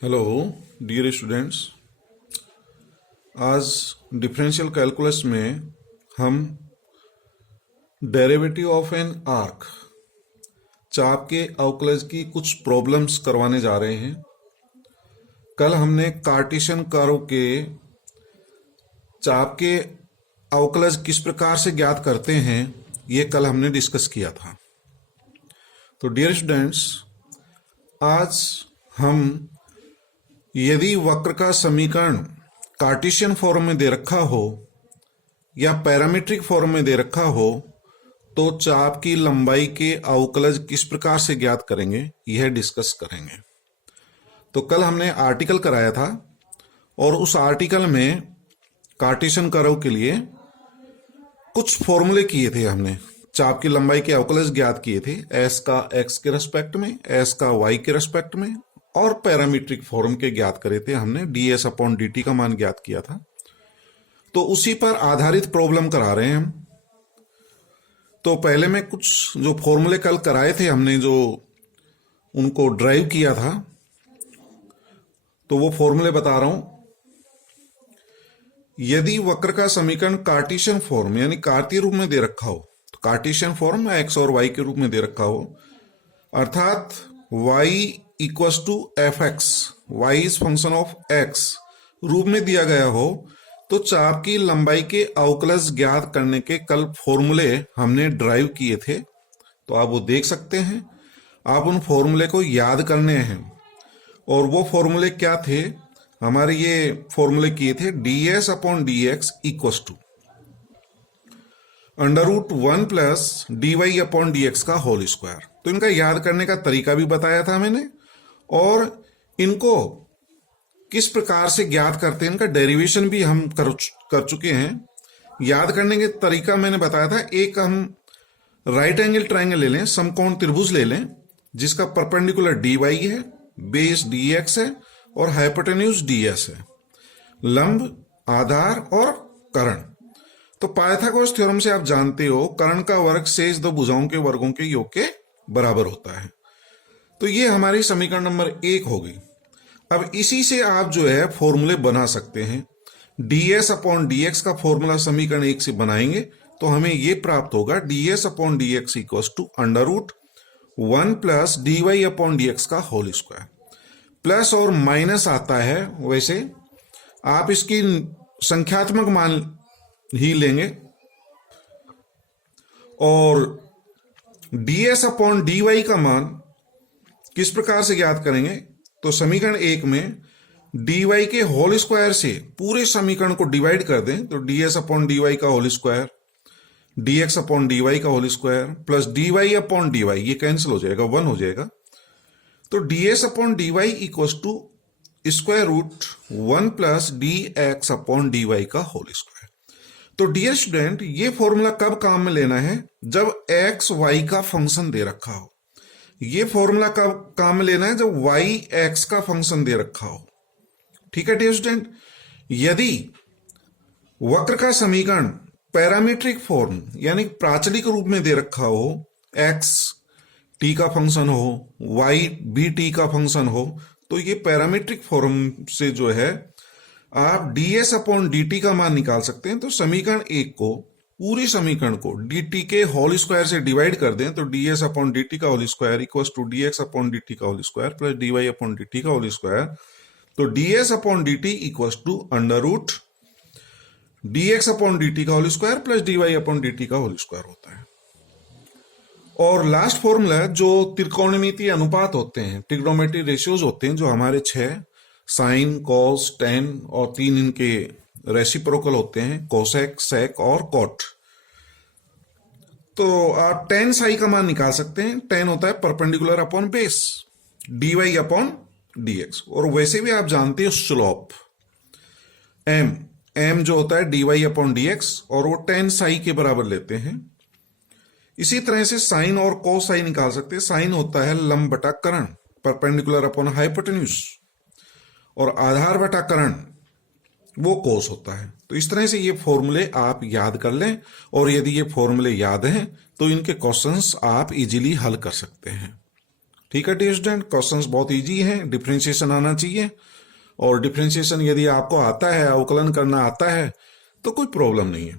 Hello dear students. आज differential calculus में हम डेरिवेटिव ऑफ एन आर्क चाप के अवकलज की कुछ प्रॉब्लम्स करवाने जा रहे हैं। कल हमने कार्टेशियन कर्व के चाप के अवकलज किस प्रकार से ज्ञात करते हैं ये कल हमने डिस्कस किया था। तो डियर स्टूडेंट्स, आज हम यदि वक्र का समीकरण कार्टेशियन फॉर्म में दे रखा हो या पैरामीट्रिक फॉर्म में दे रखा हो तो चाप की लंबाई के अवकलज किस प्रकार से ज्ञात करेंगे यह डिस्कस करेंगे। तो कल हमने आर्टिकल कराया था और उस आर्टिकल में कार्टेशियन कर्व के लिए कुछ फॉर्मूले किए थे। हमने चाप की लंबाई के अवकलज ज्ञात किए थे, एस का एक्स के रेस्पेक्ट में, एस का वाई के रेस्पेक्ट में, और पैरामीट्रिक फॉर्म के ज्ञात करे थे। हमने ds अपॉन dt का मान ज्ञात किया था। तो उसी पर आधारित प्रॉब्लम करा रहे हैं हम। तो पहले में कुछ जो फॉर्मूले कल कराए थे हमने, जो उनको ड्राइव किया था, तो वो फॉर्मूले बता रहा हूं। यदि वक्र का समीकरण कार्टेशियन फॉर्म यानी कार्तीय रूप में दे रखा हो, तो कार्टेशियन फॉर्म एक्स और वाई के रूप में दे रखा हो, अर्थात y equals to f x, y is function of x रूप में दिया गया हो, तो चाप की लंबाई के अवकलज ज्ञात करने के कल फॉर्मूले हमने ड्राइव किए थे। तो आप वो देख सकते हैं। आप उन फॉर्मूले को याद करने हैं। और वो फॉर्मूले क्या थे हमारे? ये फॉर्मूले किए थे ds upon d x equals to √1 plus dy upon d x का होल स्क्वायर। तो इनका याद करने का तरीका भी बताया था मैंने, और इनको किस प्रकार से ज्ञात करते हैं इनका डेरिवेशन भी हम कर चुके हैं। याद करने के तरीका मैंने बताया था। एक हम राइट एंगल ट्रायंगल ले लें, समकोण त्रिभुज ले लें, जिसका परपेंडिकुलर dy है, बेस dx है और हाइपोटेन्यूज ds है, लंब, आधार और कर्ण। तो पाइथागोरस थ्योरम से आप जानते हो कर्ण का वर्ग शेष दो भुजाओं के वर्गों के योग के बराबर होता है। तो ये हमारी समीकरण नंबर 1 होगी। अब इसी से आप जो है फॉर्मूले बना सकते हैं। ds अपॉन dx का फॉर्मूला समीकरण 1 से बनाएंगे तो हमें ये प्राप्त होगा ds upon dx equals to √1 plus dy upon dx का होल स्क्वायर। प्लस और माइनस आता है, वैसे आप इसकी संख्यात्मक मान ही लेंगे। और ds अपॉन dy का मान किस प्रकार से ज्ञात करेंगे? तो समीकरण 1 में dy के होल स्क्वायर से पूरे समीकरण को डिवाइड कर दें तो ds अपॉन dy का whole square, dx upon dy का whole square plus dy upon dy, ये कैंसिल हो जाएगा, 1 हो जाएगा। तो ds upon dy equals to square root 1 plus dx upon dy का होल स्क्वायर। तो डियर स्टूडेंट, ये फॉर्मूला कब काम में लेना है? जब x y का फंक्शन दे रखा हो। ये फॉर्मूला कब काम में लेना है? जब y x का फंक्शन दे रखा हो। ठीक है डियर स्टूडेंट। यदि वक्र का समीकरण पैरामीट्रिक फॉर्म यानी प्राचलिक रूप में दे रखा हो, x t का फंक्शन हो, y भी t का फंक्शन हो, तो ये पैरामीट्रिक फॉर्म से जो है आप ds अपॉन dt का मान निकाल सकते हैं। तो समीकरण 1 को, पूरी समीकरण को dt के होल स्क्वायर से डिवाइड कर दें तो ds अपॉन dt का whole square equals to dx upon dt का whole square plus dy upon dt का होल स्क्वायर। तो ds upon dt equals to under dx upon dt का whole square plus dy upon dt का whole square होता है। और last formula जो त्रिकोणमितीय अनुपात होते हैं, ट्रिग्नोमेट्री रेशियोज होते हैं, जो हमारे 6 साइन, कॉस, टेन और 3 इनके रेसिप्रोकल होते हैं, कोसेक, सेक और कॉट। तो आप टेन साई का मान निकाल सकते हैं। टेन होता है perpendicular upon base dy upon dx। और वैसे भी आप जानते हो स्लोप m जो होता है dy अपॉन dx, और वो टेन साई के बराबर लेते हैं। इसी तरह से साइन और कोस साई निकाल सकते हैं। साइन होता है लंब बटा कर्ण, परपेंडिकुलर अपॉन हाइपोटेन्यूज, और आधार बटा कर्ण वो कोस होता है। तो इस तरह से ये फॉर्मूले आप याद कर लें, और यदि ये फॉर्मूले याद हैं तो इनके क्वेश्चंस आप इजीली हल कर सकते हैं। ठीक है डियर स्टूडेंट, क्वेश्चंस बहुत इजी हैं, डिफरेंशिएशन आना चाहिए, और डिफरेंशिएशन यदि आपको आता है, अवकलन करना आता है, तो कोई प्रॉब्लम नहीं है।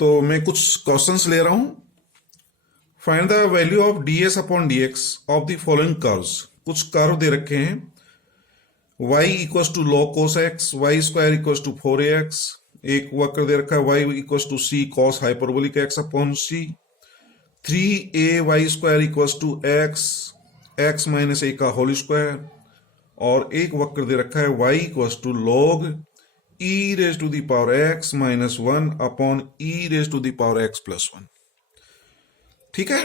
तो मैं कुछ क्वेश्चंस ले रहा हूं। Find the value of ds upon dx of the following curves. कुछ कर्व दे रखे हैं, y equal to log cos x, y square equal to 4ax, एक वक्र दे रखा है y equal to c cos hyperbolic x upon c, 3ay square equal to x minus a का होल स्क्वायर, और एक वक्र दे रखा है y equal to log e raise to the power x minus 1 upon e raise to the power x plus 1। ठीक है,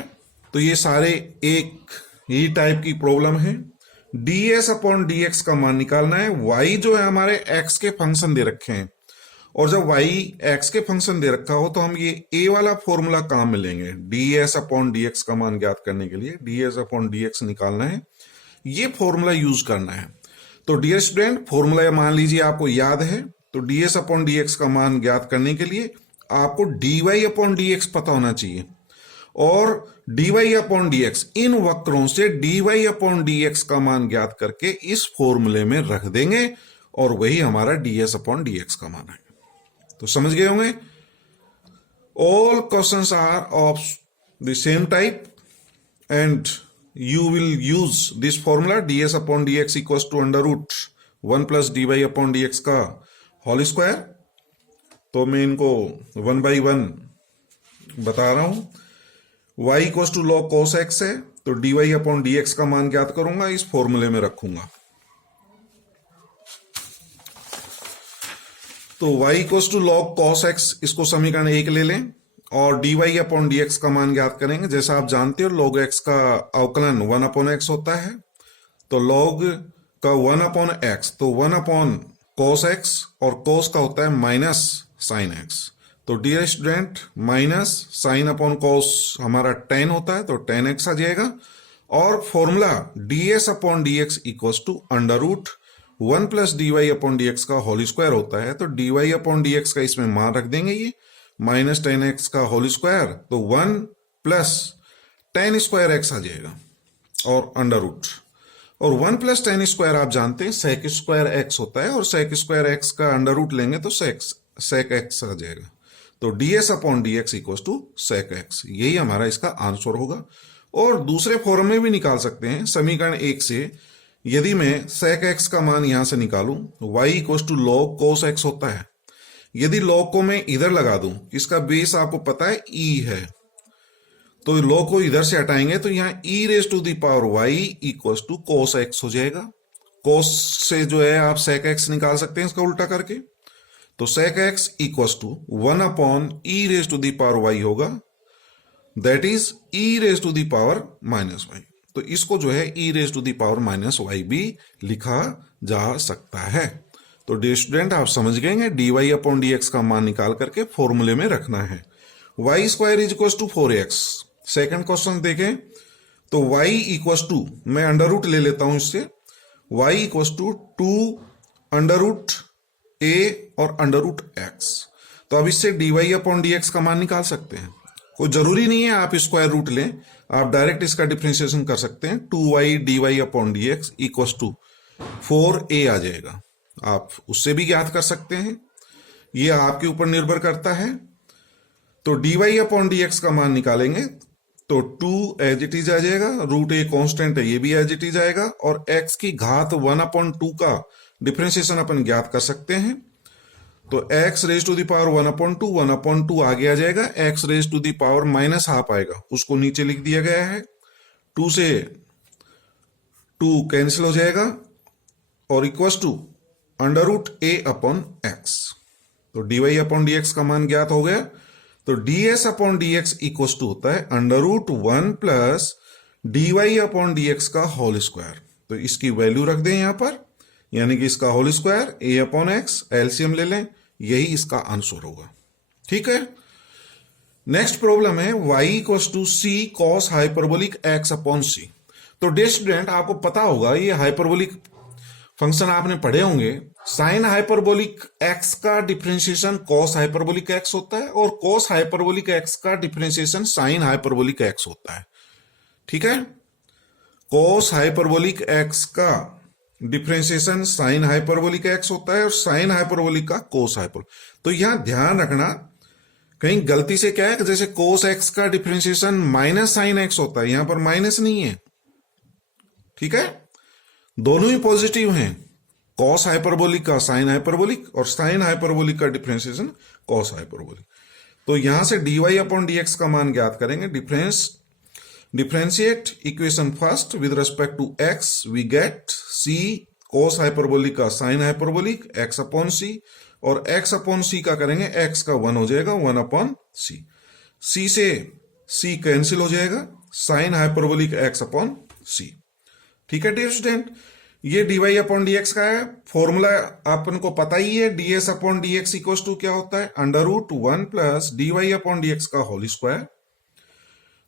तो ये सारे एक ही टाइप की प्रॉब्लम है। ds अपॉन dx का मान निकालना है। y जो है हमारे x के फंक्शन दे रखे हैं, और जब y x के फंक्शन दे रखा हो तो हम ये a वाला फॉर्मूला काम में लेंगे। ds अपॉन dx का मान ज्ञात करने के लिए ds अपॉन dx निकालना है, ये फॉर्मूला यूज करना है। तो डियर स्टूडेंट, फॉर्मूला मान लीजिए आपको याद है, तो ds अपॉन dx का मान ज्ञात करने के लिए आपको dy अपॉन dx पता होना चाहिए, और dy अपॉन dx इन वक्रों से dy अपॉन dx का मान ज्ञात करके इस फॉर्मूले में रख देंगे, और वही हमारा ds अपॉन dx का मान है। तो समझ गए होंगे। All questions are of the same type and you will use this formula ds upon dx equals to under root 1 plus dy upon dx का होल स्क्वायर। तो मैं इनको 1 by 1 बता रहा हूं। y equals to log cos x है, तो dy upon dx का मान ज्ञात करूंगा, इस फॉर्मूले में रखूंगा। तो y equals to log cos x, इसको समीकरण 1 ले लें, और dy अपॉन dx का मान ज्ञात करेंगे। जैसा आप जानते हो log x का अवकलन 1 अपॉन x होता है, तो log का 1 अपॉन x, तो 1 अपॉन cos x, और cos का होता है माइनस sin x। तो dear student, minus sin upon cos हमारा tan होता है, तो tan x आ जाएगा, और formula ds upon dx equals to under root 1 plus dy upon dx का होल स्क्वायर होता है। तो dy अपॉन dx का इसमें मान रख देंगे, ये माइनस टेन एक्स का होल स्क्वायर, तो 1 प्लस टेन स्क्वायर एक्स आ जाएगा, और अंडर रूट, और 1 प्लस टेन स्क्वायर आप जानते हैं सेक स्क्वायर एक्स होता है, और सेक स्क्वायर एक्स का अंडर रूट लेंगे तो सेक एक्स आ जाएगा। तो ds upon dx equal to sec x, यही हमारा इसका आंसर होगा। और दूसरे फॉर्म में भी निकाल सकते हैं। समीकरण 1 से यदि मैं सेक एक्स का मान यहां से निकालूं, y equal to log cos x होता है। यदि log को मैं इधर लगा दूं, इसका बेस आपको पता है e है, तो log को इधर से हटाएंगे तो यहां e raise to the power y equals to cos x हो जाएगा। cos से जो है आप sec x निकाल सकते हैं इसका उल्टा करके, तो sec x equals to 1 upon e raise to the power y होगा, that is e raise to the power minus y। तो इसको जो है e raise to the power minus y भी लिखा जा सकता है। तो डियर स्टूडेंट, आप समझ गए, dy अपॉन dx का मान निकाल करके फॉर्मूले में रखना है। y square is equal to 4x। Second question देखें, तो y इक्वल टू, मैं अंडर रूट ले लेता हूं इससे, y equal to 2 under root a और अंडर रूट x। तो अब इससे dy अपॉन dx का मान निकाल सकते हैं। कोई जरूरी नहीं है आप स्क्वायर रूट लें, आप डायरेक्ट इसका डिफरेंशिएशन कर सकते हैं। 2y dy upon dx equal to 4a आ जाएगा, आप उससे भी ज्ञात कर सकते हैं, ये आपके ऊपर निर्भर करता है। तो dy अपॉन dx का मान निकालेंगे तो 2 एज इट इज आ जाएगा, रूट a कांस्टेंट है, ये भी एज इट इज आएगा, और x की घात 1 अपॉन 2 का डिफरेंशिएशन अपन ज्ञात कर सकते हैं। तो x raise to the power 1 upon 2 आगे आ जाएगा, x raise to the power minus half आएगा, उसको नीचे लिख दिया गया है। 2 से 2 कैंसिल हो जाएगा, और equals to under root a upon x। तो dy अपॉन dx का मान ज्ञात हो गया। तो ds upon dx equal to होता है under root 1 plus dy upon dx का होल स्क्वायर। तो इसकी वैल्यू रख दें यहां पर, यानी कि इसका whole square a upon x, LCM ले लें, यही इसका आंसर होगा। ठीक है, नेक्स्ट प्रॉब्लम है y equal to c cos hyperbolic x upon c। तो डियर स्टूडेंट, आपको पता होगा ये हाइपरबोलिक फंक्शन आपने पढ़े होंगे। साइन हाइपरबोलिक x का डिफरेंशिएशन cos हाइपरबोलिक x होता है, और cos हाइपरबोलिक x का डिफरेंशिएशन साइन हाइपरबोलिक x होता है। ठीक है। कोस हाइपरबोलिक एक्स का डिफरेंशिएशन साइन हाइपरबोलिक एक्स होता है और साइन हाइपरबोलिक का कोस हाइपरबोलिक। तो यहां ध्यान रखना, कहीं गलती से क्या है कि जैसे कोस एक्स का डिफरेंशिएशन माइनस साइन एक्स होता है, यहां पर माइनस नहीं है, ठीक है, दोनों ही पॉजिटिव हैं। कॉस हाइपरबोलिक का साइन हाइपरबोलिक और साइन हाइपरबोलिक का डिफरेंशिएशन कॉस हाइपरबोलिक। तो यहां से dy अपॉन dx का मान ज्ञात करेंगे। Differentiate equation first with respect to x, we get c cos hyperbolic का sine hyperbolic x upon c, और x अपॉन c का करेंगे, x का 1 हो जाएगा 1 अपॉन c, c से c कैंसिल हो जाएगा, sine hyperbolic x upon c। ठीक है डियर स्टूडेंट, ये dy अपॉन dx का है। फॉर्मूला अपन को पता ही है, ds upon dx equal to क्या होता है, under root 1 plus dy upon dx का होल स्क्वायर।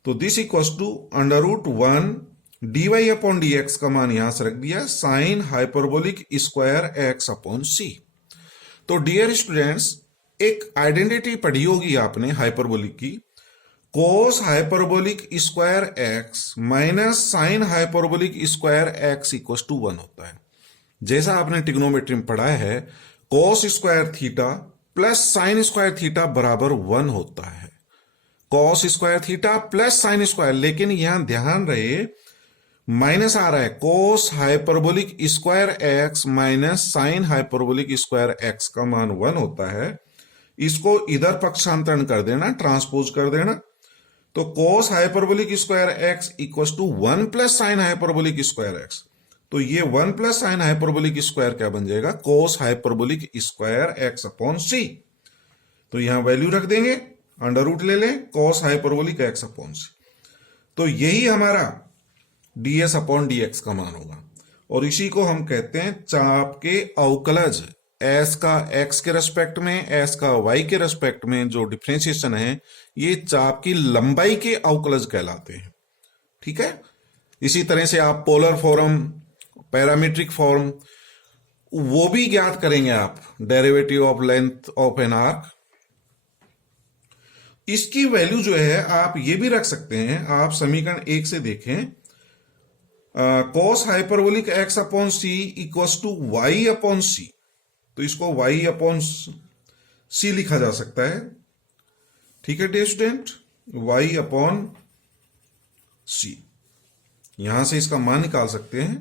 तो this equal to under root 1 dy upon dx का मान यहां से रख दिया, sine hyperbolic square x upon c। तो डियर स्टूडेंट्स, एक आइडेंटिटी पढ़ी होगी आपने हाइपरबोलिक की, cos hyperbolic square x minus sine hyperbolic square x equal to 1 होता है। जैसा आपने ट्रिग्नोमेट्री में पढ़ा है, cos square theta plus sine square theta बराबर 1 होता है। Cos square theta plus sine square, लेकिन यहां ध्यान रहे माइनस आ रहा है, cos hyperbolic square x minus sine hyperbolic square x का मान 1 होता है। इसको इधर पक्षांतरण कर देना, ट्रांसपोज कर देना, तो cos hyperbolic square x equal to 1 plus sine hyperbolic square x. तो ये 1 प्लस साइन हाइपरबोलिक स्क्वायर क्या बन जाएगा, कोस hyperbolic square x upon c. तो यहां वैल्यू रख देंगे, अंडर रूट ले लें, कोस हाइपरबोलिक एक्स अपॉन सी। तो यही हमारा ds अपॉन dx का मान होगा, और इसी को हम कहते हैं चाप के अवकलज। s का x के रेस्पेक्ट में, s का y के रेस्पेक्ट में जो डिफरेंशिएशन है, ये चाप की लंबाई के अवकलज कहलाते हैं। ठीक है, इसी तरह से आप पोलर फॉर्म, पैरामीट्रिक फॉर्म, वो भी ज्ञात करेंगे आप, derivative of length of an arc. इसकी वैल्यू जो है आप ये भी रख सकते हैं, आप समीकरण 1 से देखें, cos hyperbolic x upon c equals to y upon c. तो इसको y अपॉन सी लिखा जा सकता है। ठीक है dear student, y upon c, यहां से इसका मान निकाल सकते हैं,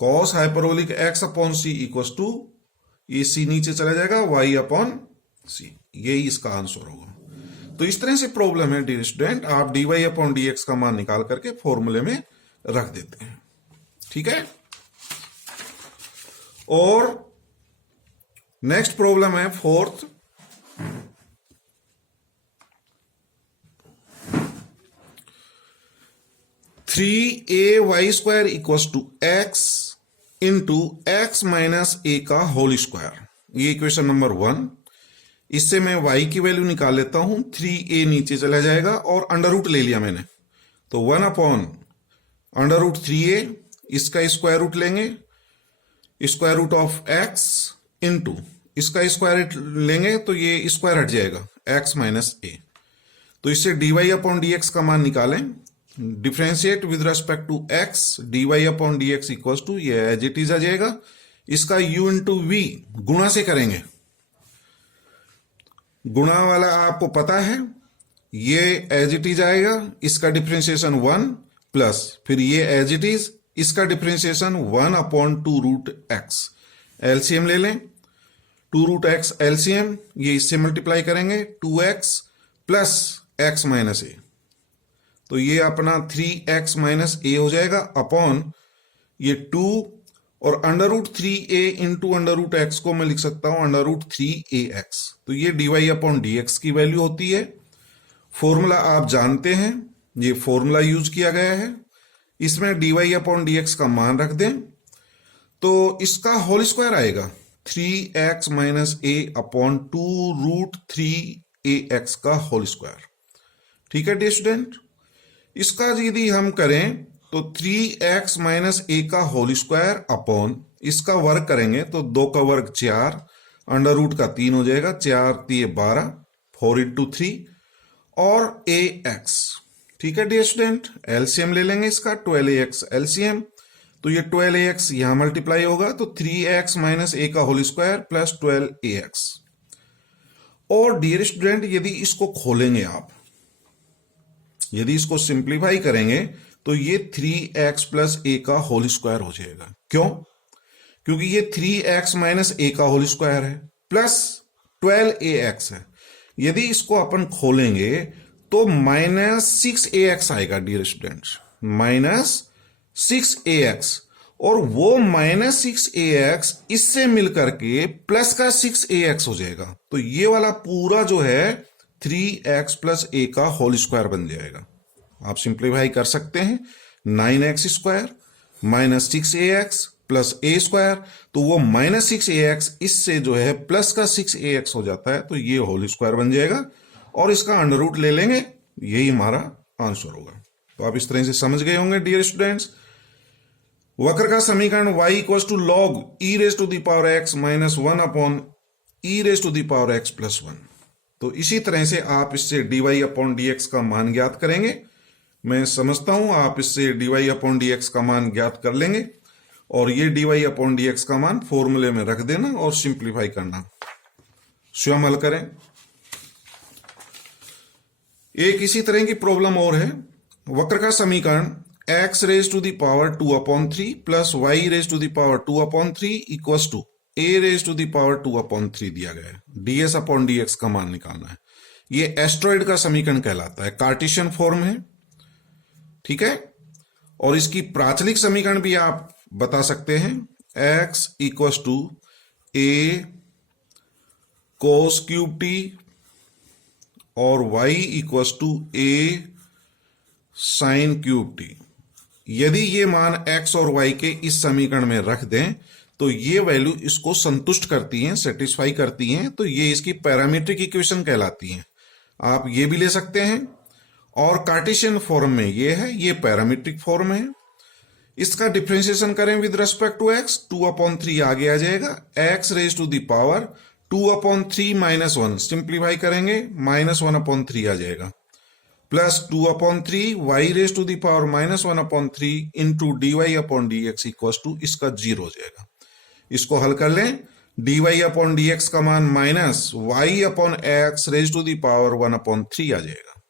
cos hyperbolic x upon c equals to, ये c नीचे चला जाएगा, y अपॉन सी, यही इसका आंसर होगा। तो इस तरह से प्रॉब्लम है डियर स्टूडेंट, आप dy अपॉन dx का मान निकाल करके फॉर्मूले में रख देते हैं। ठीक है, और नेक्स्ट प्रॉब्लम है fourth, three a y square equal to x into x minus a का होल स्क्वायर। ये इक्वेशन नंबर 1। इससे मैं y की वैल्यू निकाल लेता हूं, 3a नीचे चला जाएगा और अंडर रूट ले लिया मैंने, तो 1 अपॉन अंडर रूट 3a, इसका स्क्वायर रूट लेंगे, square root of x into इसका स्क्वायर लेंगे तो ये स्क्वायर हट जाएगा, x माइनस ए। तो इससे dy अपॉन dx का मान निकालें, differentiate with respect to x, dy upon dx equal to, ये एज इट इज आ जाएगा, इसका u इंटू वी गुणा से करेंगे, गुणा वाला आपको पता है, ये एज इट इज आएगा, इसका डिफरेंशिएशन 1 प्लस फिर ये एज इट इज, इसका differentiation 1 upon 2 root x. LCM ले लें, 2 रूट एक्स एलसीएम, ये इससे मल्टीप्लाई करेंगे, 2x प्लस x माइनस ए, तो ये अपना 3x माइनस ए हो जाएगा, अपॉन ये 2 और under root 3a into under root x को मैं लिख सकता हूं अंडर रूट 3ax। तो ये dy अपॉन dx की वैल्यू होती है। फॉर्मूला आप जानते हैं, ये फॉर्मूला यूज किया गया है, इसमें dy अपॉन dx का मान रख दें तो इसका होल स्क्वायर आएगा, 3x माइनस ए अपॉन 2 रूट 3ax का होल स्क्वायर। ठीक है डियर स्टूडेंट, इसका यदि हम करें तो 3x माइनस ए का होल स्क्वायर अपॉन इसका वर्ग करेंगे तो 2 का वर्ग 4, अंडर रूट का 3 हो जाएगा, 4 3 12, 4 इंटू 3 और ax। ठीक है डियर स्टूडेंट, एलसीएम ले लेंगे इसका 12ax एलसीएम, तो ये 12ax यहां मल्टीप्लाई होगा तो 3x माइनस a का होल स्क्वायर प्लस 12ax। और डियर स्टूडेंट यदि इसको खोलेंगे आप, यदि इसको सिंप्लीफाई करेंगे तो ये 3x प्लस a का होल स्क्वायर हो जाएगा। क्यों? क्योंकि ये 3x माइनस a का होल स्क्वायर है प्लस 12ax है। यदि इसको अपन खोलेंगे तो माइनस 6ax आएगा डियर स्टूडेंट्स, माइनस 6ax, और वो माइनस 6ax इससे मिलकर के प्लस का 6ax हो जाएगा। तो ये वाला पूरा जो है 3x प्लस a का होल स्क्वायर बन जाएगा। आप सिंप्लीफाई कर सकते हैं, 9x square minus 6ax plus a square, तो वो माइनस 6ax इससे जो है प्लस का 6ax हो जाता है, तो ये होल स्क्वायर बन जाएगा और इसका अंडर रूट ले लेंगे, यही हमारा आंसर होगा। तो आप इस तरह से समझ गए होंगे डियर स्टूडेंट्स। वक्र का समीकरण y equals to log e raise to the power x minus 1 upon e raise to the power x plus 1। तो इसी तरह से आप इससे dy अपॉन dx का मान ज्ञात करेंगे। मैं समझता हूं आप इससे dy अपॉन dx का मान ज्ञात कर लेंगे, और ये dy अपॉन dx का मान फॉर्मूले में रख देना और सिंप्लीफाई करना। स्वयं हल करें। एक इसी तरह की प्रॉब्लम और है। वक्र का समीकरण x raise to the power 2 upon 3 plus y raise to the power 2 upon 3 equals to a raise to the power 2 upon 3 दिया गया है। ds अपॉन dx का मान निकालना है। ये एस्ट्रॉइड का समीकरण कहलाता है, कार्टेशियन फॉर्म है, ठीक है। और इसकी प्राचलिक समीकरण भी आप बता सकते हैं, x equals to a cos cube t और y equals to a sine cube t। यदि ये मान x और y के इस समीकरण में रख दें तो ये वैल्यू इसको संतुष्ट करती हैं, सेटिस्फाई करती हैं, तो ये इसकी पैरामीट्रिक इक्वेशन कहलाती हैं। आप ये भी ले सकते हैं, और कार्टेशियन फॉर्म में ये है, ये पैरामीट्रिक फॉर्म है। इसका डिफरेंशिएशन करें with respect to x, 2 upon 3 आगे आ जाएगा, x raise to the power 2 upon 3 minus 1, simplify करेंगे माइनस 1 अपॉन 3 आ जाएगा, plus 2 upon 3 y raise to the power minus 1 upon 3 into dy upon dx equals to इसका 0 हो जाएगा। इसको हल कर लें, dy अपॉन dx का मान minus y upon x raise to the power 1 upon 3 आ जाएगा।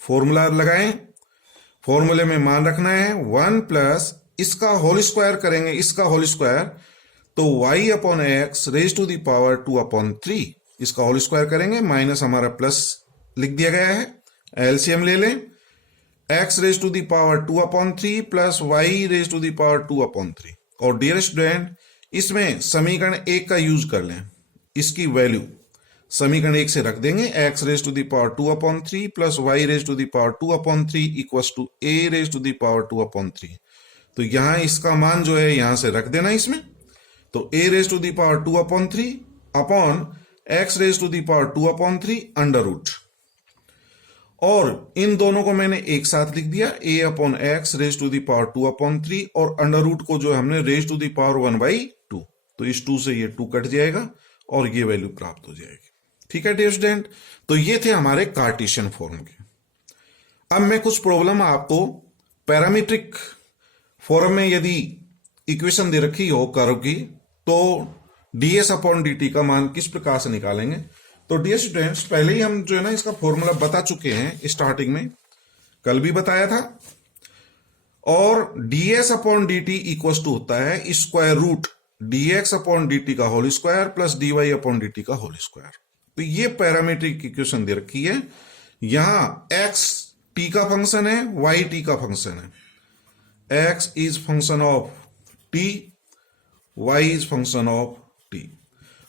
फॉर्मूला लगाएं, फॉर्मूले में मान रखना है 1 प्लस इसका होल स्क्वायर करेंगे, इसका होल स्क्वायर, तो y upon x raise to the power 2 upon 3, इसका होल स्क्वायर करेंगे, माइनस हमारा प्लस लिख दिया गया है। एलसीएम ले लें, x raise to the power 2 upon 3 plus y raise to the power 2 upon 3। और डियर स्टूडेंट इसमें समीकरण 1 का यूज कर लें, इसकी वैल्यू समीकरण 1 से रख देंगे, x raise to the power 2 upon 3 plus y raise to the power 2 upon 3 equals to a raise to the power 2 upon 3। तो यहां इसका मान जो है यहां से रख देना इसमें, तो a raise to the power 2 upon 3 upon x raise to the power 2 upon 3 under root, और इन दोनों को मैंने एक साथ लिख दिया, a upon x raise to the power 2 upon 3, और अंडर रूट को जो हमने रेज टू द पावर 1/2, तो इस 2 से ये 2 कट जाएगा और ये वैल्यू प्राप्त हो जाएगी। ठीक है डियर स्टूडेंट, तो ये थे हमारे कार्टेशियन फॉर्म के। अब मैं कुछ प्रॉब्लम आपको पैरामीट्रिक फॉर्म में यदि इक्वेशन दे रखी हो कर्व की, तो ds अपॉन dt का मान किस प्रकार से निकालेंगे। तो डियर स्टूडेंट्स पहले ही हम जो है ना इसका फॉर्मूला बता चुके हैं, स्टार्टिंग में कल भी बताया था। और ds upon dt equals to होता है square root dx upon dt का whole square plus dy upon dt का होल स्क्वायर। तो ये पैरामीट्रिक इक्वेशन दे रखी है। यहां x t का फंक्शन है, y t का फंक्शन है। x is function of t, y is function of t।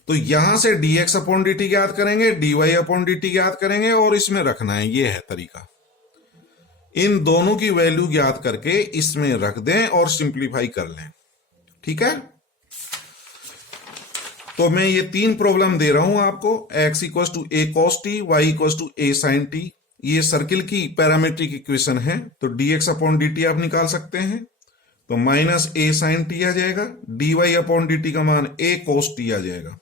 तो यहां से dx अपॉन dt ज्ञात करेंगे, dy अपॉन dt ज्ञात करेंगे, और इसमें रखना है, ये है तरीका। इन दोनों की वैल्यू ज्ञात करके इसमें रख दें और सिंप्लीफाई कर लें। ठीक है, तो मैं ये 3 प्रॉब्लम दे रहा हूं आपको। x equals to a cos t, y equals to a sin t, ये सर्किल की पैरामीट्रिक इक्वेशन है। तो dx अपॉन dt आप निकाल सकते हैं, तो माइनस a sin t आ जाएगा, dy अपॉन dt का मान a cos t आ जाएगा,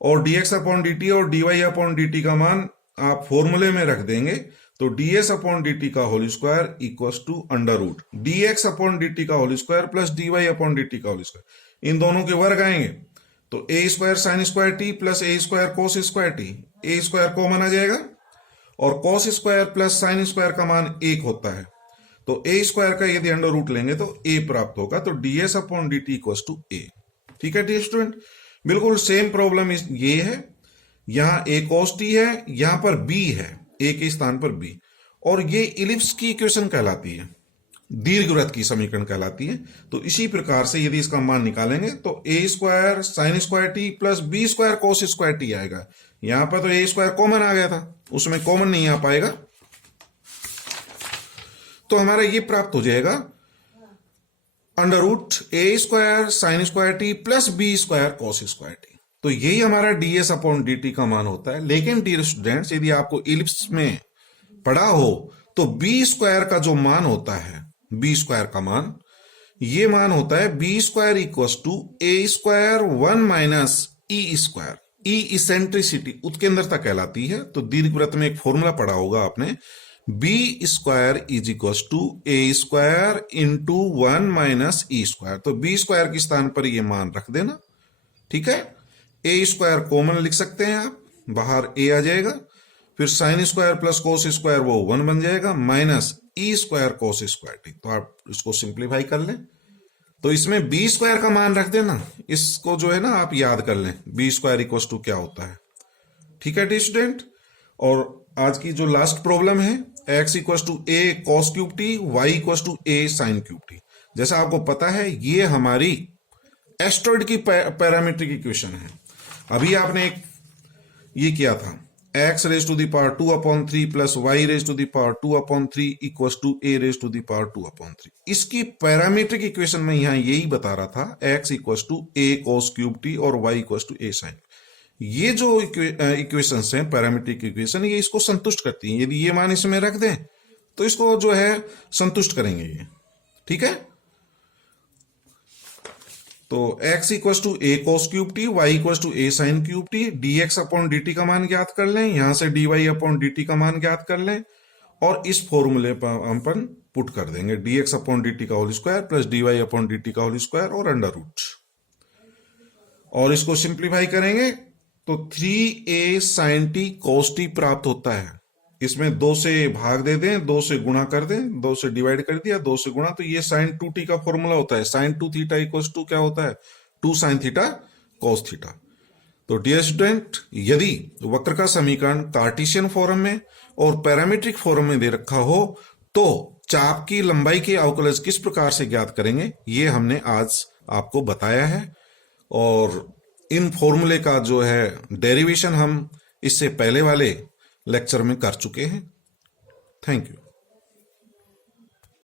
और dx अपॉन dt और dy अपॉन dt का मान आप फॉर्मूले में रख देंगे, तो ds अपॉन dt का whole square equals to under root dx upon dt का whole square plus dy upon dt का होल स्क्वायर। इन दोनों के वर्ग आएंगे तो a square sine square t plus a square cos square t, a square common आ जाएगा और cos square plus sine square का मान 1 होता है, तो a स्क्वायर का यदि अंडर रूट लेंगे तो a प्राप्त होगा, तो ds upon dt equals to a। ठीक है डियर स्टूडेंट, बिल्कुल सेम प्रॉब्लम ये है, यहां a cos t है, यहां पर b है, a के स्थान पर b, और ये इलिप्स की इक्वेशन कहलाती है, दीर्घवृत्त की समीकरण कहलाती है। तो इसी प्रकार से यदि इसका मान निकालेंगे तो a square sine square t plus b square cos square T आएगा। यहां पर तो a स्क्वायर कॉमन आ गया था, उसमें कॉमन नहीं आ पाएगा, तो हमारा ये प्राप्त हो जाएगा under root a square sine square t plus b square cos square t. तो यही हमारा ds अपॉन dt का मान होता है। लेकिन डियर स्टूडेंट्स, यदि आपको इलिप्स में पढ़ा हो तो b स्क्वायर का जो मान होता है, b स्क्वायर का मान, ये मान होता है b square equals to a square 1 minus e square. e eccentricity उत्केंद्रता कहलाती है। तो दीर्घवृत्त में एक फॉर्मूला पढ़ा होगा आपने, b square is equals to a square into 1 minus e square. तो b स्क्वायर के स्थान पर ये मान रख देना। ठीक है, a स्क्वायर कॉमन लिख सकते हैं आप, बाहर a आ जाएगा, फिर sine square plus cos square वो 1 बन जाएगा, minus e square cos square t. तो आप इसको सिंप्लीफाई कर लें, तो इसमें b स्क्वायर का मान रख देना, इसको जो है ना आप याद कर लें, b स्क्वायर इक्वल्स टू क्या होता है। ठीक है डी स्टूडेंट, और आज की जो लास्ट प्रॉब्लम है, x equals to a cos cube t, y equals to a sine cube t. जैसा आपको पता है ये हमारी एस्ट्रॉइड की पैरामीट्रिक इक्वेशन है। अभी आपने एक ये किया था, x raise to the power 2 upon 3 plus y raise to the power 2 upon 3 equals to a raise to the power 2 upon 3। इसकी पैरामीट्रिक इक्वेशन में यहां यही बता रहा था, x equals to a cos cube t और y equals to a sine. ये जो इक्वेशंस हैं पैरामीट्रिक इक्वेशन, ये इसको संतुष्ट करती हैं। यदि ये मान इसमें रख दें तो इसको जो है संतुष्ट करेंगे ये। ठीक है, तो x equals to a cos cube t, y equals to a sine cube t, dx upon dt का मान ज्ञात कर लें, यहां से dy अपॉन dt का मान ज्ञात कर लें, और इस फॉर्मूले पर हम पुट कर देंगे dx अपॉन dt का whole square plus dy upon dt का होल स्क्वायर और अंडर रूट, और इसको सिंप्लीफाई करेंगे तो 3a sign T cos t प्राप्त होता है। इसमें 2 से भाग दे दें, 2 से गुणा कर दें, 2 से डिवाइड कर दिया, 2 से गुणा, तो ये साइन 2t का फॉर्मूला होता है, साइन 2 थीटा इक्वल्स टू क्या होता है, 2 साइन थीटा कोस थीटा। तो डियर स्टूडेंट, यदि वक्र का समीकरण कार्टेशियन फॉर्म में और पैरामीट्रिक फॉर्म में दे रखा हो तो चाप की लंबाई के अवकलज किस प्रकार से ज्ञात करेंगे, ये हमने आज आपको बताया है। और इन फॉर्मूले का जो है डेरिवेशन हम इससे पहले वाले लेक्चर में कर चुके हैं। Thank you.